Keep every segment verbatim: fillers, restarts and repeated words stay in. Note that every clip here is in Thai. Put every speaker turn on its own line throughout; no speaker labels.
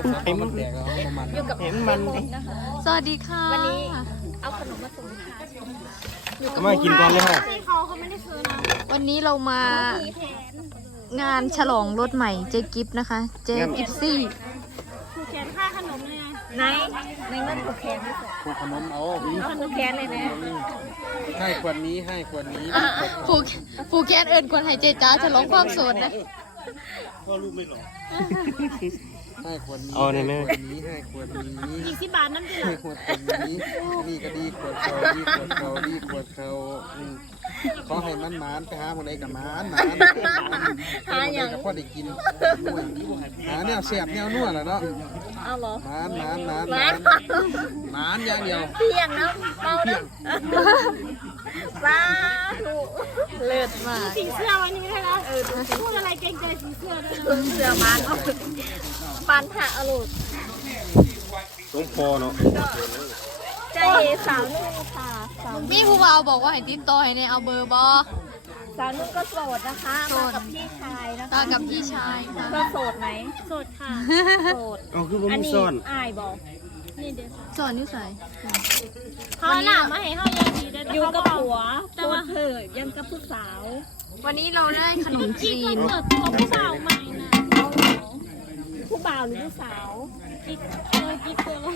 เห็นมันแตกแล้วมันอยู่กับเห็นมันนะคะสวัสดีค่ะวันนี้เอาขนมมาส่งลูกค้าก็มากินก่อนเลยค่ะเขาเขาไม่ได้ซื้อนะวันนี้เรามางานฉลองรถใหม่เจกิฟนะคะเจกิฟซี่ผูกแขนค่าขนมเลยไงไหนในเงินผูกแขนไม่ใช่ผูกขนมเอาเอาผูกแขนเลยนะให้ขวดนี้ให้ขวดนี้ผูกผูกแขนเอิญควรให้เจจ้าฉลองความโสดนะพ่อลูกไม่หลอกให้ขวดนี้เอาเนี่ยแม่ขวดนี้ให้ขวดนี้อีกสิบบาทนั่นคือให้ขวดนี้นี่ก็ดีขวดเขาดีขวดเขาดีขวดเขาเขาให้มันหมานไปหาคนใดกับหมานหมานหาอย่างกับพ่อได้กินหาเนี่ยเสียบเนี่ยนวดแหละเนาะเอาเหรอหมานหมานหมานหมานหมานอย่างเดียวเพียงนะเมาเนาะสาธุเลิศมากสีเสื้อวันนี้เลยนะเออพูดอะไรเก่งใจสีเสื้อด้วยเสื้อมันปานผ่าอรุณต้องพอเนาะใจสาวนุ่งค่ะมีผู้บ่าวบอกว่าให้ติดต่อให้ในเอาเบอร์บอสาวนุ่งก็โสดนะคะมากับพี่ชายนะคะมากับพี่ชายค่ะก็โสดไหมโสดค่ะโสดอันนี้อายบอกนี่เดี๋ยวสอนนิสัยเขาหน้ามาให้เขายังดีได้อยู่กับผัวแต่ว่าเฮ้ยยังกับผู้สาววันนี้เราได้ขนมจีนของผู้สาวใหม่นะผู้บ่าวหรือผู้สาวกิ๊กเออกิ๊กเออ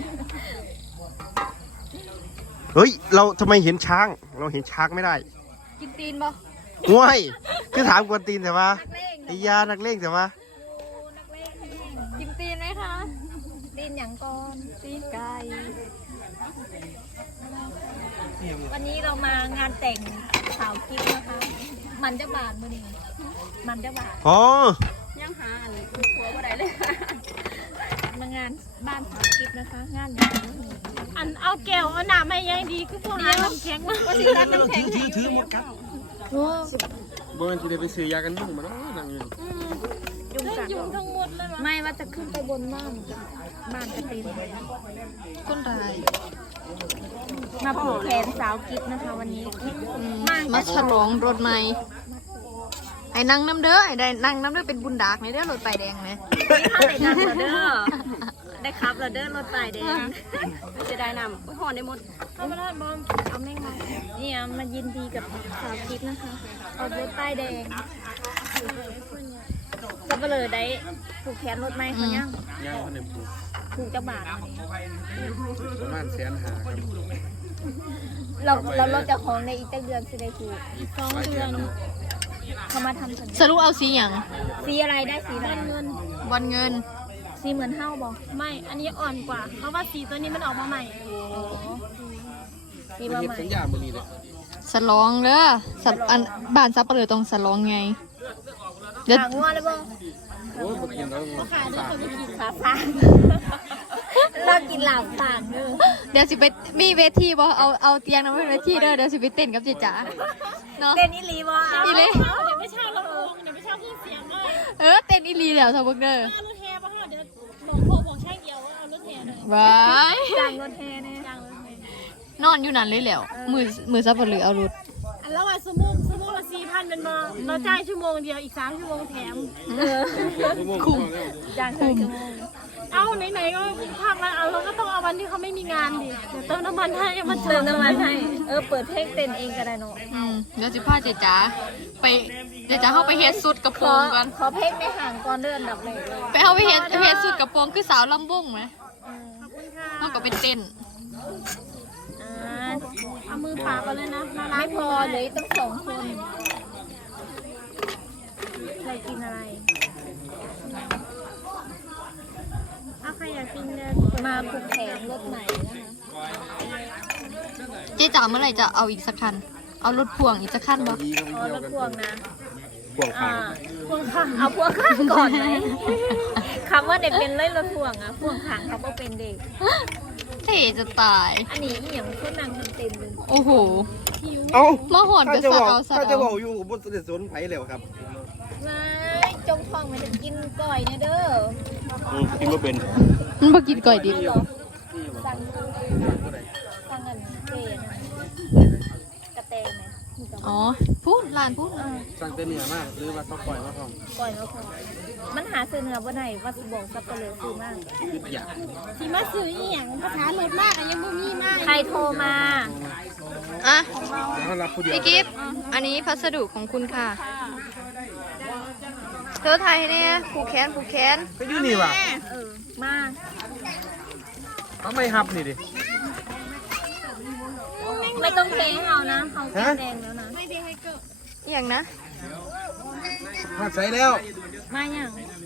เฮ้ยเราทำไมเห็นช้างเราเห็นช้างไม่ได้
กินตีนบ่
ง่วยคือถามกวนตีนแต่ว่าไอ้ยานักเลงแต่ว่า
กินตีนไหมคะตีนอย่างก่อนตีนไก่วันนี้เรามางานแต่งสาวกิ๊กนะคะมันจะบาดมือนี่มันจะบาด
อ๋อ
ยังหาอันหัวบ่ได้เลยมางานบ้านสาวกิ๊กนะคะงานอย่างนี้อันเอาแก้วเอาหน้าไม่ยังดีคือพวกนี้น้ำแข็งมากก็สิรัดน้ำแข็งถือถือหมดครับโอ้บ่มันที่ได้ไปซื้อยากันยุงมาเนาะนั่งอยู่ยุงกัดยุงทั้งหมดเลยไม่ว่าจะขึ้นไปบนบ้านบ้านกระเต็มคนร้ายมาผูกแขนสาวกิ๊กนะคะวันนี้มาฉลองรถใหม่ไอ้นั่งน้ำเด้อไอ้ได้นั่งน้ำเด้อเป็นบุญดากในเด้อรถไฟแดงเลยถ้าได้นั่งเด้อได้ครับเราเดินรถไฟแดงจะได้นำห่อได้หมดเอามาได้บอมเอาแม่งมาเนี่ยมายินดีกับสาวกิ๊กนะคะเอารถไฟแดงจะไปเลยได้ผูกแขนรถไหมเขายังยังคนหนึ่งผูกผูกจะบาทประมาณแสนหาเราเราเราจะของในอีกตั้งเดือนสิได้ผูกอีกสองเดือนเขามาทำสัญญาสรุปเอาสีอย่างสีอะไรได้สีอะไรเงินวันเงินสีเหมือนเฮ้าบอกไม่อันนี้อ่อนกว่าเพราะว่าสีตัวนี้มันออกมาใหม่สีมาใหม่สัญญามือนี้เลยสลองเด้อสับอันบ้านซับเปลือยตรงสลองไงเดี๋ยวงัวเลยบ่โอ้ยมากินแล้วมาขายด้วยจะไปกินขาฟางเรากินหลามฟางเด้อเดี๋ยวสิไปมีเวทีบ่เอาเอาเตียงน้ำเป็นเวทีเด้อเดี๋ยวสิไปเต้นกับเจ๊จ๋าเนาะเต้นอีลีบ่อีลีเดี๋ยวไม่ใช่เราเดี๋ยวไม่ใช่พี่เสียงเลยเออเต้นอีลีเดี๋ยวสาวบึกเด้อรถแห่มาให้เดี๋ยวบอกพวกบอกช่างเดียวว่าเอารถแห่เลยว้ายจ้างรถแห่เนี่ยจ้างรถแห่นอนอยู่นั่นเลยแล้วมือมือซับปะเหลือเอารถอันแล้วว่าสมุกสมุกละสี่พันเป็นบ่เราจ่ายชั่วโมงเดียวอีกสามชั่วโมงแถมคุ้มจ้างชั่วโมงเอาไหนๆก็พักแล้วเอาเราก็ต้องเอาวันที่เขาไม่มีงานดิเดี๋ยวเติมน้ำมันให้มาเติมน้ำมันให้เออเปิดเพลงเต้นเองก็ได้เนาะอืมเดี๋ยวสิพาเจ๊จ๋าไปเจ๊จ๋าเข้าไปเฮ็ดสุดกระโปรงก่อนขอเพลงในห่างก่อนเดินดับเลยไปเอาไปเฮ็ดเฮ็ดสุดกระโปรงคือสาวลำบุ้งไหมขอบคุณค่ะเขาก็เป็นเต้นเอามือปากันเลยนะไม่พอเลยต้องสองคนใครกินอะไรเอาใครอยากกินเนี่ยมาผูกแขนรถใหม่นะคะเจ๊จ๋าเมื่อไหร่จะเอาอีกสักคันเอารถพ่วงอีกสักคันบ่เอารถพ่วงนะพ่วงข้างพ่วงข้างเอาพ่วงข้างก่อนไหมคำว่าเด็กเป็นเลยรถพ่วงอะพ่วงข้างเขาก็เป็นเด็กเท่จะตายอันนี้อย่างคนนางเต็มเลยโอ้โหเอามาหอดไปสักเอาสักเอา
ถ้าจะบอกอยู่บนเสด็จสนไผ่แล้วครับ
ไม่จงทองมันจะกินก่อยเนี่ยเด้อ
กินก็เป็น
มันบ่กินก่อยดิบสั่งสั่งกันเจนกระแตไหมมีกับอ๋อพูดร้านพูด
สั่งเต็มเหนือมากหรือว่าเขาปล่อยมาพร้อม
ปล่อยแล้วพอมันหาซื้อเนื้อบ่ได้ว่าสิบอกซับเปลือกซื้อมาก
คืออยาก
ที่มาซื้ออีหยังภาษาโหลดมากอะยังบ่มีมาก
ใครโทรมา
อ่ะ
เขารับผู้เดียว
พี่กิฟต์อันนี้พัสดุของคุณค่ะเธอไทยเนี่ยผูกแขนผูกแขน
ก็อยู่นี่ว่ะ
เออมา
เขาไม่ฮับนี่ดิ
ไม่ต้องเพลงเขานะเขาแก้แดงแล้วนะ
ไม่ได้ให้เกิด
อหย่างนะ
มาใส่แล้ว
มาอย่าง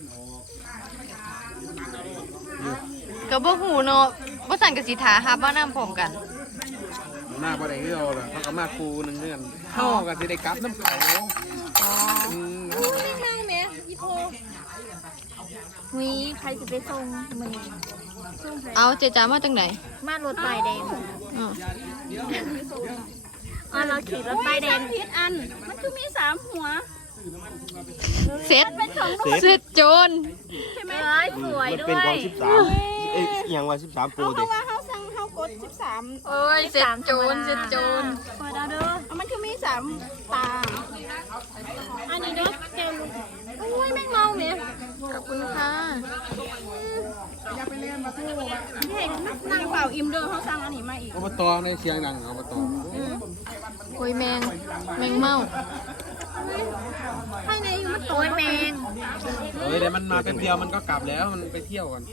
กับบ่หูเนาะบ่สั่นกับสีถาฮับบ้านน้ำพร้อมกัน
มาบ่ได้คือเอาล่ะเขาก็มาคูหนึงเดือนเข้ากันสิได้กลับน้ำเขาอืม
ไม่เมาแม่อีโพ
มีใครจะไปส่งมัน
เอาเจจามาจากไหน
มารถป้ายแดง
อ๋อ
อ๋อเราขี่รถป้ายแดง
ผิดอัน มันคือมีสามหัว
เซ็ตเซ็ตโจร
ใช่ไหมสวย
มัน
ด้
เป็น
ว
ขอย งสิบสามเอ้ยอหย่างว่าสิบสามโปร
เพ
เด็ก
ราะว่าเขาสั่งเขากดสิบสาม
โอ้ยเซ็ตโจรเซ็ตโจร
เปิดเอาเด้อ
เอามันคือมีสามตา อันนี้เด้อแกวลูกโอ้ยแม่งเมาแม่
ขอบคุณค่ะ
เฮ้ยนางเปล่าอิ่มเด้อเขาสั่งอันนี้มาอีก
อบตในเสียงดังอบต
โอ้ยแมงแมงเมา
ภายในอยู่มันโต
โอ้ยแมง
เฮ้ยเดี๋ยวมันมาเป็นเดียวมันก็กลับแล้วมันไปเที่ยวกัน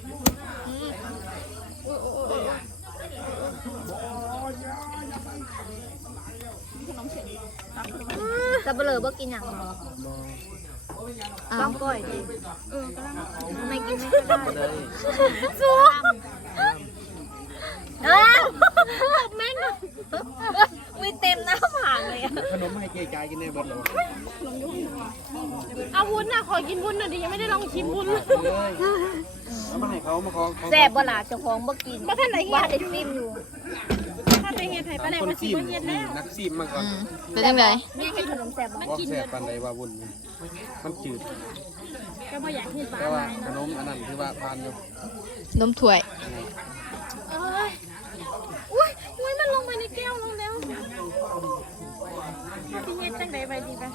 สับเปลือกบ่กินอย่าง
อ้า
ต้
ว
องปล่อยดิ
เออกำลัง
ไม่กินไม่ได้
เลย
ซูมเอ้าแม่งมีเต็มหน้าผากเลยอะ
ขนมให้เจ๊กายกินได้เบิดหรอ
เอาวุ้นน่ะขอกินวุ้นหน่อยดิยังไม่ได้ลองชิมวุ้นเลย
เลยแล้วมาให้เขามาขอ
แซ่บบ่ล่ะเจ้าของบ่กิน
บ่ทันไหนเฮ็
ว่า
ด
ได้ฟิล์มอยู่
ถ้าไปเฮ็ดให้ป้าแดง
คน
มาชิ
ซี
ม
ม
วุ้นเย็นแล้ว
นักซีมมาก่อน
อืมเป็นยังไง
แม่ให้ขนมแซ่บบ่
ว่าแซ่บปันใดว่าวุ่นมันจืด
ก็บ่อยากเฮ็ดปลา
แต่
อะ
ว่า
ไร
ขนมอันนั้นคือว่าทานอยู่
นมถ้วย
เอ้ยอุ้ยอุ้ยมันลงไปในแก้วลงแล้วพี่เฮ็ดจังไดไปดีไป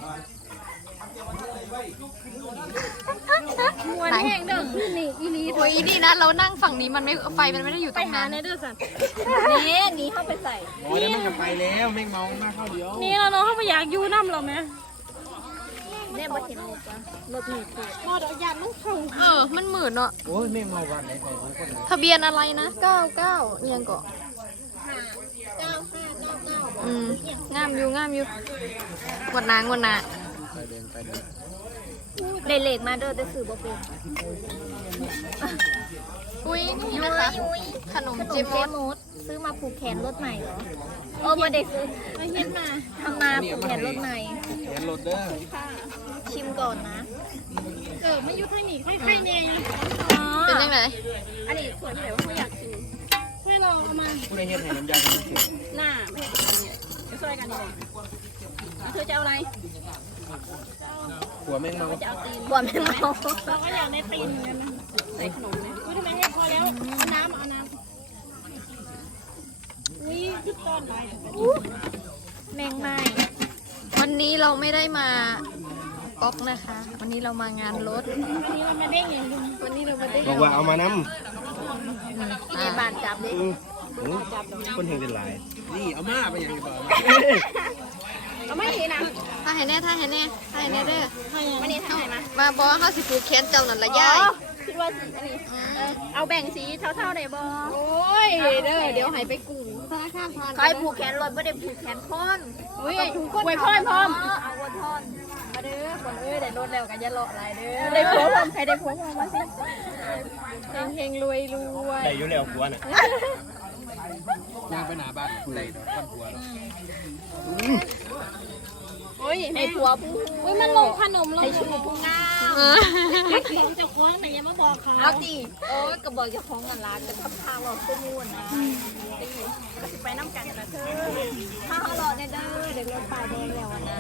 มวนแห้งเด้อคือนี่อีหลี
โอ้ยนี่นะเรานั่งฝั่งนี้มันไม่ไฟมันไม่ได้อยู่ต
ไป
รง
หา
นั้น
ในเด้อสัน
นี่หนีเข้าไปใส่
โอ้ยแล้วมันก็ไปแล้วแม่งเมามาเข้าเดียว
นี่เราเนาะเขาไปอยากอยู่น้ำเราไหม
แม่บ่เห็นรถจ้ะรถมีถูก
พอดอกยานมันเข้า
เออ มันหมื่นเนาะ
โอ้ยแม่งเมาวันไหนใครรู้คน
ทะเบียนอะไรนะเก้าเก้ายังเกาะ
เก้าห้าเก้าเก้า
อืมงามอยู่งามอยู่งวดหนางวดหนา
ไปเดินไปเดิน
ได้เลขมาเด้อแต่ซื้อบ่เป็น
อุ้ยนี่นะคะขนม
ขน
เจ
ม
ม
เจ
ด
มูดซื้อมาผูกแขนรถใหม่เหรอเออบ่ได้ซื้อ
ไปเฮ็ดมา
ทำมาผูกแขนรถใหม่
แขนรถเด้อ
ค่ะ
ชิมก่อนนะ
เออไม่อยู่ทางนี้ค่อยๆเนี่ย
อ๋อ
เป็นยังไง
อันนี้สวยแต่ว่าเขาอยากซื้อค่อยลองเอามา
ผู้ใดเฮ็ดให้น้ำยาขนมจีบ
หน้าไม่เห็นเนี่ยจะช่วยกันดีเลยเธอจะเอาอะไร
หัวแม่งเมา
จะเอาตีน
บ่แม่นเมา
เราก็อยากได้ตีนเหมือนกันนะใส่ขนมเนี่ยอุ้ยทำไมให้พอแล้วเอาน้ำเอาน้ำอุ้ยพี่ต้นอะไร
แมงไม้
วันนี้เราไม่ได้มาป๊อกนะคะ วันนี้เรามางานรถ
วันนี้เรามาเด้งอย่างเดียว
วันนี้เราไม่ได้
บอกว่าเอามาน้
ที่ในบ้านจับเลย
ำคนเฮงเป็นหลายนี่เอามาไปยังต่อ
เอาไม่เห็นนะ
ถ้าเห็นแน่ถ้าเห็นแน่ถ้าเห็นแน่เด้อ
วันนี้ทำไหนมา
มาบอกว่าเขาสิผูกแขนเจ้านั่นละยาย
คิดว่าสีอันนี้เอาแบ่งสีเท่าๆได้บ่
โอ้ยเด้อเดี๋ยวให้ไปกู้ธนาคารพาณิชย์
ใครผูกแขนรถไม่ได้ผูกแขนคน
อุ้ยไว้พ่อยพร้อม
เอาวันทอน
มาเด้อคนเอ้ยได้รถแล้วกันอย่าเลาะหลายเด้อได้ผัวพร้อมใครได้ผัวพร้อมมาสิเฮงเฮงรวยรวย
ได้อยู่แล้วหัวน่ะย่างไปหน้าบ้านได้ดอกต้นหัวเนาะ
โอ้ย
ให้ผัวผู้
อุ้ยมันลงขนมลง
ให้ชูผู้งาม
เออ
ของเจ้าของแต่ยังมาบอกเขา
เอาดิโอ้ยกระบอกจะคล้องกันละจะทำทางเราข้อมูลนะ
ไปน้ำกันนะเธอ
ถ้าเขารอเนี่ยเด้อเด็กรถป้ายแดงแล้วนะ